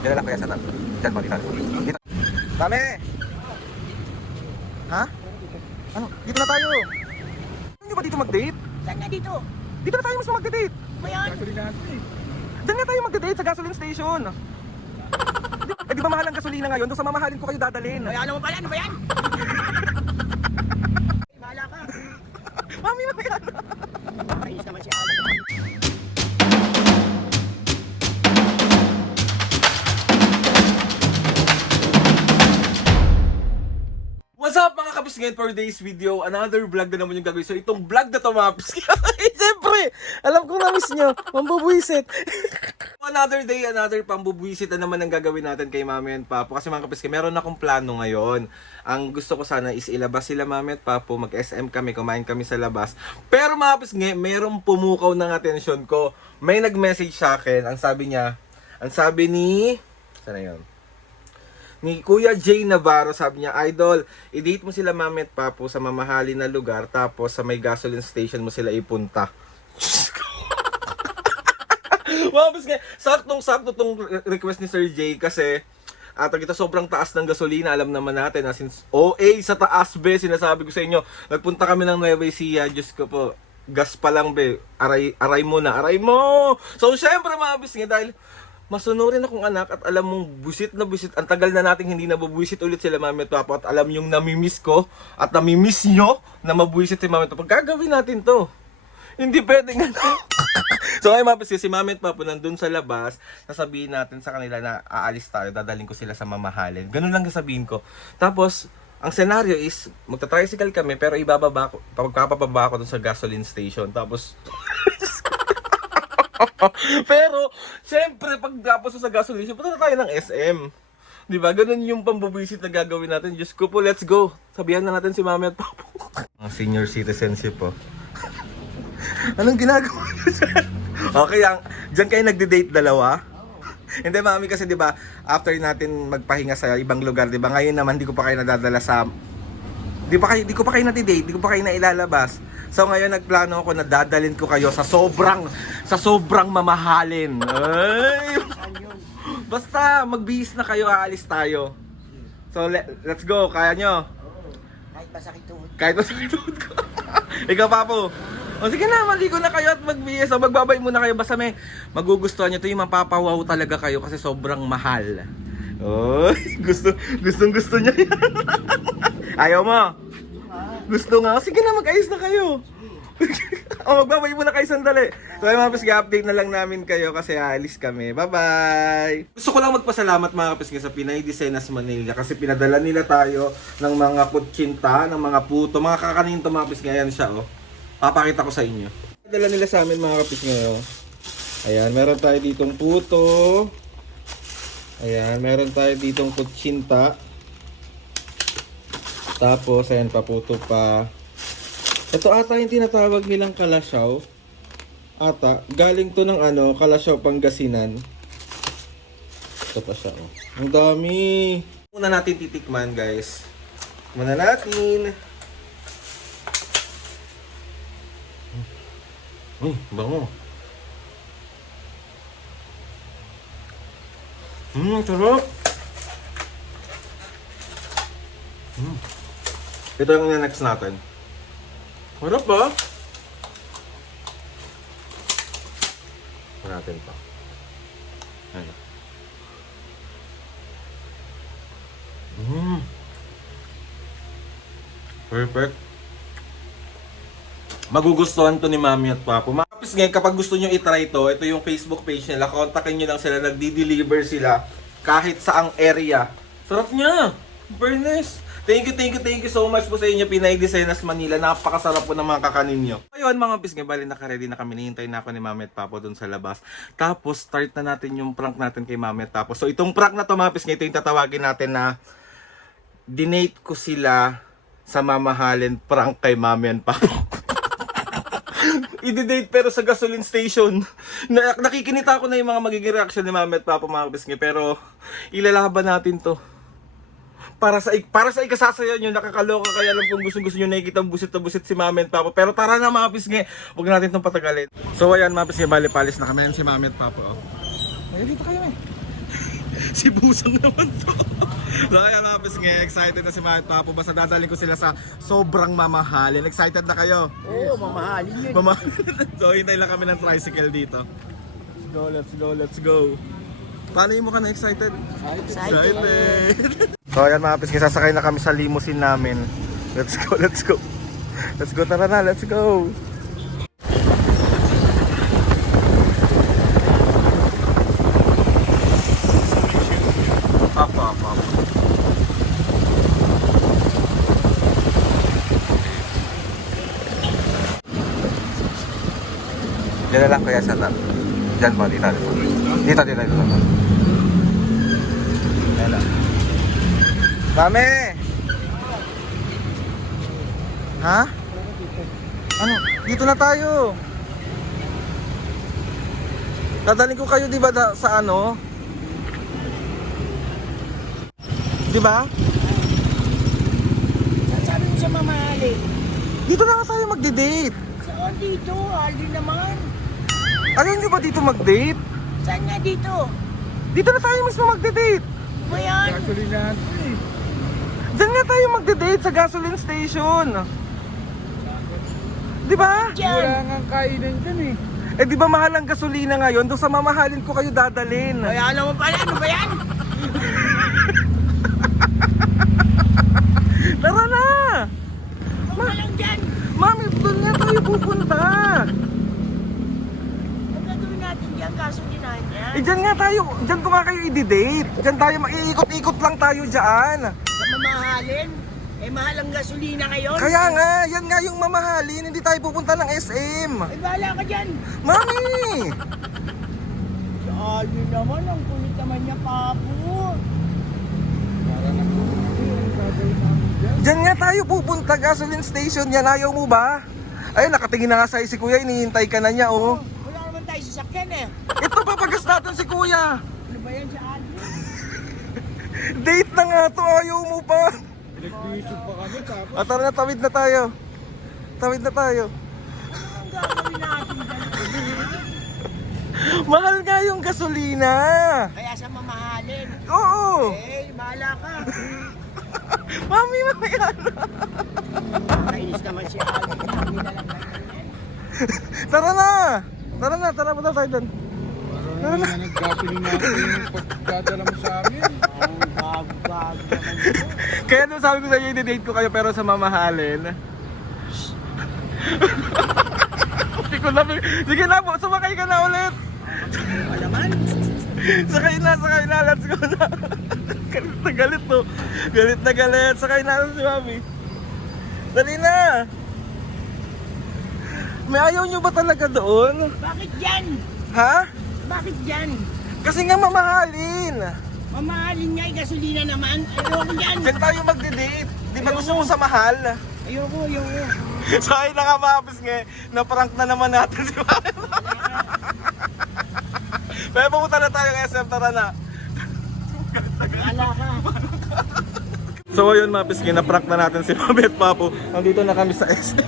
Dito lang kaya sa tabi. Diyan pa, dito. Dito. Dami! Ha? Ano? Dito na tayo. Hindi ba dito mag-date? Saan nga dito? Dito na tayo mas mag-date. Mayan. Diyan nga tayo mag-date sa gasoline station. Eh di ba mahal ang gasolina ngayon? Doon sa mamahalin ko kayo dadalhin. Ay, alam mo pala, ano ba yan? Bahala ka. Mami, mami, ano? Makainis naman siya. What's up mga kapis, ngayon for today's video, another vlog na naman yung gagawin. So itong vlog na to mga kapis, Siyempre, alam ko na miss nyo. Mambubuisit. another day, another pambubwisit na naman ang gagawin natin kay Mami and Papo. Kasi mga kapis, meron akong plano ngayon. Ang gusto ko sana is ilabas sila Mami at Papo, mag-SM kami, kumain kami sa labas. Pero mga kapis, merong pumukaw ng atensyon ko. May nag-message sa akin, ang sabi ni, sana yun? Ni Kuya Jay Navarro, sabi niya, Idol, i-date mo sila Mami at Papo sa mamahalin na lugar, tapos sa may gasoline station mo sila ipunta. Mabas nga, saktong-sakto tong request ni Sir Jay kasi ito sobrang taas ng gasolina, alam naman natin na since OA sa taas be, sinasabi ko sa inyo, nagpunta kami ng Nueva Ecija, Diyos ko po, gas pa lang be, aray mo na, aray mo! So syempre mabas nga dahil masunurin akong anak at alam mong busit na busit. Ang tagal na nating hindi nabubuisit ulit sila Mami at Papo at alam yung namimiss ko at namimiss nyo na mabuisit si Mami at Papo. Gagawin natin to. Hindi pwede nga. So ay mapis si Mami at Papo nandun sa labas, sasabihin natin sa kanila na aalis tayo, dadaling ko sila sa mamahalin. Ganun lang sasabihin ko. Tapos, ang scenario is, magta-tricycle kami pero ibababa ko, pagkapababa ko dun sa gasoline station. Tapos, pero, syempre, pagkapos sa gasoline, punta na tayo ng SM. Di ba? Ganun yung pambubisit na gagawin natin. Diyos ko po, let's go. Sabihan na natin si Mami at Papo. Mga senior citizenship po. Anong ginagawa nyo dyan? Okay, dyan kayo nagde-date dalawa? Hindi, Mami, kasi di ba after natin magpahinga sa ibang lugar, di ba ngayon naman di ko pa kayo nadadala sa... Di ko pa kayo nati-date, di ko pa kayo nailalabas. So ngayon nagplano ako na dadalhin ko kayo sa sobrang mamahalin. Ay! Basta magbihis na kayo, aalis tayo. So let's go, kaya nyo? Kahit masakit tuhod. Kahit masakit tuhod ko. Ikaw Papo. O sige na, maligo na kayo at magbihis. O magbabay muna kayo, basta may magugustuhan nyo. Ito yung mapapawaw talaga kayo kasi sobrang mahal. Oy, gusto niya yan. Ayaw mo? Gusto nga. Sige na, mag-ayos na kayo. O, magbabay muna kayo sandali. So, ay mga pisga, update na lang namin kayo kasi aalis kami. Bye-bye! Gusto ko lang magpasalamat mga pisga sa Pinay Desenas Manila kasi pinadala nila tayo ng mga kutsinta, ng mga puto, mga kakanin to mga pisga. Ayan siya, oh. Papakita ko sa inyo. Pinadala nila sa amin mga pisga, oh. Ayan, meron tayo ditong puto. Ayan, meron tayo ditong kutsinta. Tapos, ayan, paputo pa. Ito ata yung tinatawag nilang kalasyaw. Ata, galing to ng Kalasyaw, Pangasinan. Ito pa siya, oh. Ang dami. Muna natin titikman, guys. Muna natin. Bango. Sarap. Ito yung next natin. Harap ba? Natin pa. Ano? Perfect. Magugustuhan to ni Mami at Papo. Mapis ngayon, kapag gusto nyo itry to, ito yung Facebook page nila. Kontakin nyo lang sila, nagdi-deliver sila kahit saang area. Sarap niya! Fairness! Thank you so much po sa inyo, Pinay Desenas Manila. Napakasarap po ng mga kakanin nyo. Ayun mga pisngi, bali naka-ready na kami. Nihintay na ako ni Mami at Papo dun sa labas. Tapos start na natin yung prank natin kay Mami at Papo. So itong prank na to mga pisngi, ito yung tatawagin natin na dinate ko sila sa mamahalin prank kay Mami at Papo. I-date pero sa gasoline station. Nakikinita ako na yung mga magiging reaction ni Mami at Papo mga pisngi. Pero ilalaban natin to. Para sa ikasasaya nyo, nakakaloka kaya lang kung gusto nyo nakikita busit na busit si Mami at Papo. Pero tara na mga pisngi, huwag natin itong patagalin. So ayan mga pisngi, bali palis na kami. Ayan si Mami at Papo. Oh. Ay, dito kayo eh. Si Busang naman to. So ayan mga Paps nga, excited na si Mami at Papo. Basta dadalhin ko sila sa sobrang mamahalin. Excited na kayo? Oo, mamahalin yun. So hintay lang kami ng tricycle dito. Let's go, let's go. Paano mo ka na excited? Excited! So ayan mga Paps, sasakay na kami sa limousine namin. Let's go, let's go. Let's go, tara na, let's go. Up. Diyan na lang kaya sa lab. Diyan po, dito. Dito. Diyan lang. Mami! Ha? Ano? Dito na tayo. Dadalhin ko kayo, di ba, sa ano? Di ba? Sabi mo siya mamahalin. Dito na nga tayo magde-date. Saan dito? Alin naman. Ayaw nyo ba dito mag-date? Saan nga dito? Dito na tayo mismo magde-date. Ba yan? Diyan nga tayo magde-date sa gasoline station. Di ba? Diyan. nga kainan dyan eh. Eh di ba mahal ang gasolina ngayon? Doon sa mamahalin ko kayo dadalhin. Kaya naman pala, ano ba yan? Tara na! Ano ba lang dyan? Mami, doon nga tayo pupunta. Ang gagawin natin dyan, kaso dinahan niya. Eh dyan nga tayo, dyan ko nga kayo i-date. Dyan tayo, maiikot-ikot lang tayo dyan. Sa mamahalin, mahal ang gasolina ngayon. Kaya nga, yan nga yung mamahalin. Hindi tayo pupunta ng SM. Bahala ka dyan. Mami! Si Alvin naman, ang kulit naman niya, Papo. Dyan nga tayo pupunta, gasoline station. Yan, ayaw mo ba? Ay, nakatingin na nga sa'yo si Kuya, inihintay ka na niya, oh. Wala naman tayo sasakyan eh. Ito, papagas natin si Kuya. Ano ba yan si Alvin? Date na nga to, ayaw mo pa. Nag-iisip pa kami tapos. Tara na, tawid na tayo. Tawid na tayo. Ang gagawin natin dyan? Mahal nga yung gasolina. Kaya sa mamahalin. Oo. Bahala ka. Mami, mamaya na. Kainis naman si Alvin. Kami na lang tayo. Tara na. Tara punta tayo doon. Parang nga nag-gasoline natin yung pagkadala mo sa amin. Ang bago-bago naman ito. Kaya doon sabi ko sa inyo, i-date ko kayo pero sa mamahalin. Sige na po, sumakay ka na ulit. Ano naman? Sakay na, let's go na. Galit to. Galit na galit. Sakay na si Mami. Dali na. May ayaw nyo ba talaga doon? Bakit dyan? Ha? Bakit dyan? Kasi nga mamahalin. Mamahalin nga, gasolina naman. Ayoko dyan. Diyan tayo magde-date. Di ba gusto mo sa mahal? Ayoko. So ay nakamapis nga, na-prank na naman natin si Mami. Pero pumunta na tayo ng SM, tara na. Bahala ka. So ayun mga piskin, na-prank na natin si Mami at Papo. Nandito na kami sa SM.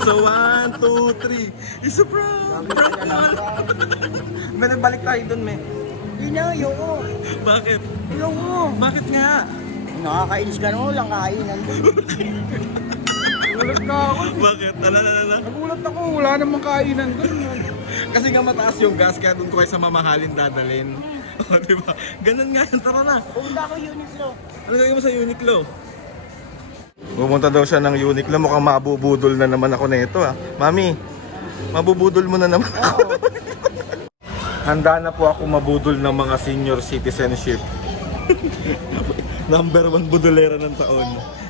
So 1, 2, 3. It's a prank! Prank naman! May balik tayo dun, me. Hindi na, ayoko. Bakit? Ayoko. Bakit nga? Nakakainis ka naman, lang kainan. Nagulat ka ako. Bakit? Ala. Nagulat ako, wala namang kainan doon. Kasi nga mataas yung gas, kaya doon ko kayo sa mamahalin dadalhin. O, diba? Ganun nga yan, tara na. Pumunta ako Uniqlo. Ano gagawin mo sa Uniqlo? Pumunta daw siya ng Uniqlo, mukhang mabubudol na naman ako nito ah. Mami, mabubudol mo na naman ako. Handa na po ako mabudol ng mga senior citizenship. Number 1 budolera ng taon.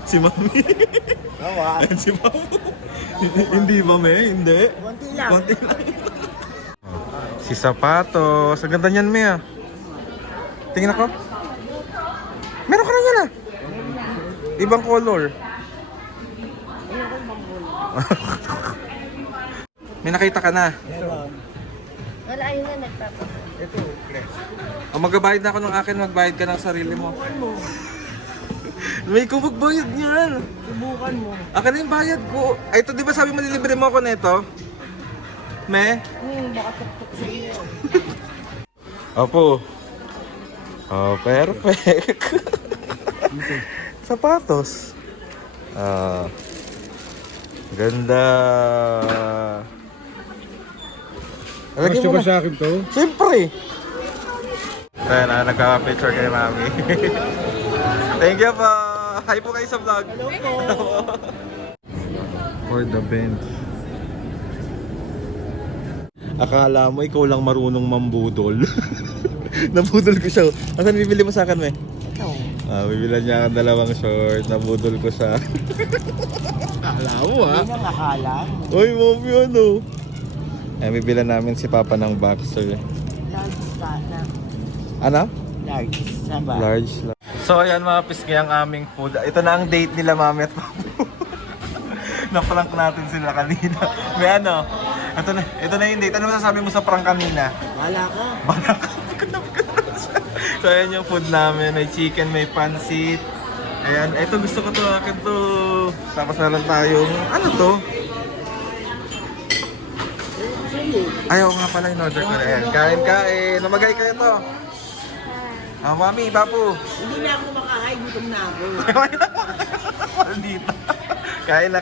Si Mami. And si Papo. Hindi ba, me? Hindi. Konti lang. Konti lang. Si Sapatos. Ang ganda niyan, me ah. Tingin ako. Meron ka na yan ah. Ibang color. May nakita ka na. Wala yun na nagpapakita. O magbabayad na ako ng akin, magbayad ka ng sarili mo. May kumagbayad niyan. Subukan mo. Akin na yung bayad ko. Ay, ito di ba sabi mo nilibre mo ako nito? Me? Baka tuktok sa iyo. Opo. Oh, perfect. Sapatos. Ah. Ganda. Lagyan mo na. sa akin to? Siyempre. Ayan na, nagka-picture kay Mami. Thank you po. Hi po kayo sa vlog. For the bench. Akala mo ikaw lang marunong mambudol. Nabudol ko siya. Asan bibili mo sa akin, me? Ito. Bibilan niya akong dalawang short. Nabudol ko siya. Akala mo, ha? Yun ang akala mo. Uy, Mami, ano? Bibilan namin si Papa ng boxer. Large ka na. Ano? Large. Saan ba? Large. So ayan mga pisngi ang aming food. Ito na ang date nila, Mami at Papu. Na-prank natin sila kanina. May ano? Ito na yung date. Ano masasabi mo sa prank kanina? Wala ka. So ayan yung food namin. May chicken, may pansit. Ayan, ito gusto ko to. Akin to. Tapos meron tayong, ano to? Ayaw nga pala yung order ko na. Ayan, kain. Namagay kayo to. Mami, Papu. Hindi na ako makahay. Gutom na ako. Dito. Kain na.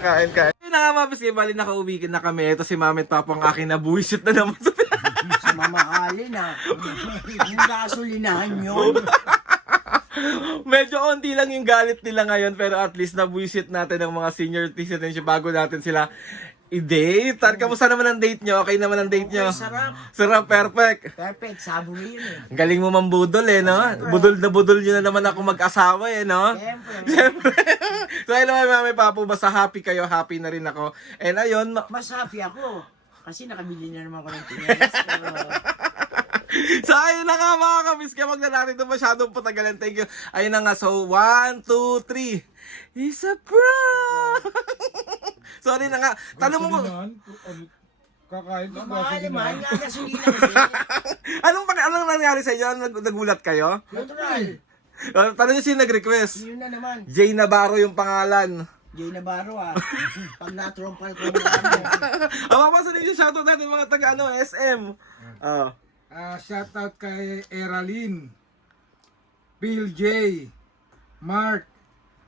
Yun na nga mga pisngi. Bali nakauwi na kami. Ito si Mami at Papa ang akin na buwisit na naman sa Sa mamahalin ha. Yung gasolinahan yun. Medyo onti lang yung galit nila ngayon pero at least nabuisit natin ang mga senior citizenship bago natin sila i-date. Kamusta naman ang date nyo? Okay naman ang date nyo? Sarap. Sarap, perfect. Perfect. Sabo mo yun eh. Ang galing mo mambudol no? Budol na budol nyo na naman ako mag-asawa no? Siyempre. So ayun naman Mami Papu, basta happy kayo, happy na rin ako. And ayun, Mas happy ako. Kasi nakabili na naman ko ng tinyas. so ayun na nga mga kamiski, wag na natin ito masyadong patagalan. Thank you. Ayun na nga, so 1, 2, 3. It's a prank! Sorry na nga. Tanong mo, Kakain ng Mahal gasolina. nga gasolina kasi. anong nangyari sa inyo? Nagulat kayo? Natural. Tanong nyo sino nag-request? Yun na naman. Jay Navarro yung pangalan. Jay Navarro ah. Pag na-trompal ko naman. Ang mga din yung shoutout natin mga taga SM. Oh. Shoutout kay Eralyn, Bill J, Mark,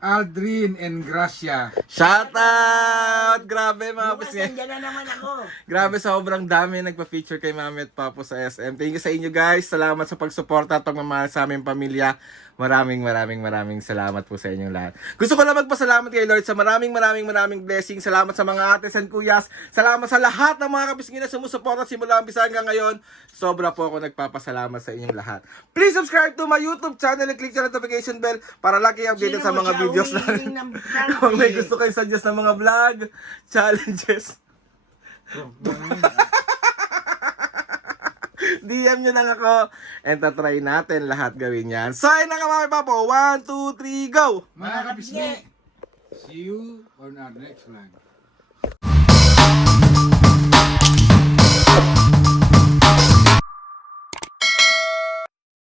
Aldrin, and Gracia. Shoutout! Grabe mga Bukas pisngi. nandiyan na naman ako. Grabe, sobrang dami nagpa-feature kay Mami at Papu sa SM. Thank you sa inyo guys. Salamat sa pagsuporta at pagmamahal sa aming pamilya. Maraming salamat po sa inyong lahat. Gusto ko lang magpasalamat kay Lord sa maraming blessings. Salamat sa mga ates and kuyas. Salamat sa lahat ng mga kapisngin na sumusuporta simula umpisa hanggang ngayon. Sobra po ako nagpapasalamat sa inyong lahat. Please subscribe to my YouTube channel and click the notification bell para lagi updated sa mga videos na. Kung may gusto kayo suggest ng mga vlog, challenges. DM nyo lang ako and tatry natin lahat gawin yan. So ayun na nga Mami Papu, 1, 2, 3, go! Mga kapisngi, see you on our next vlog.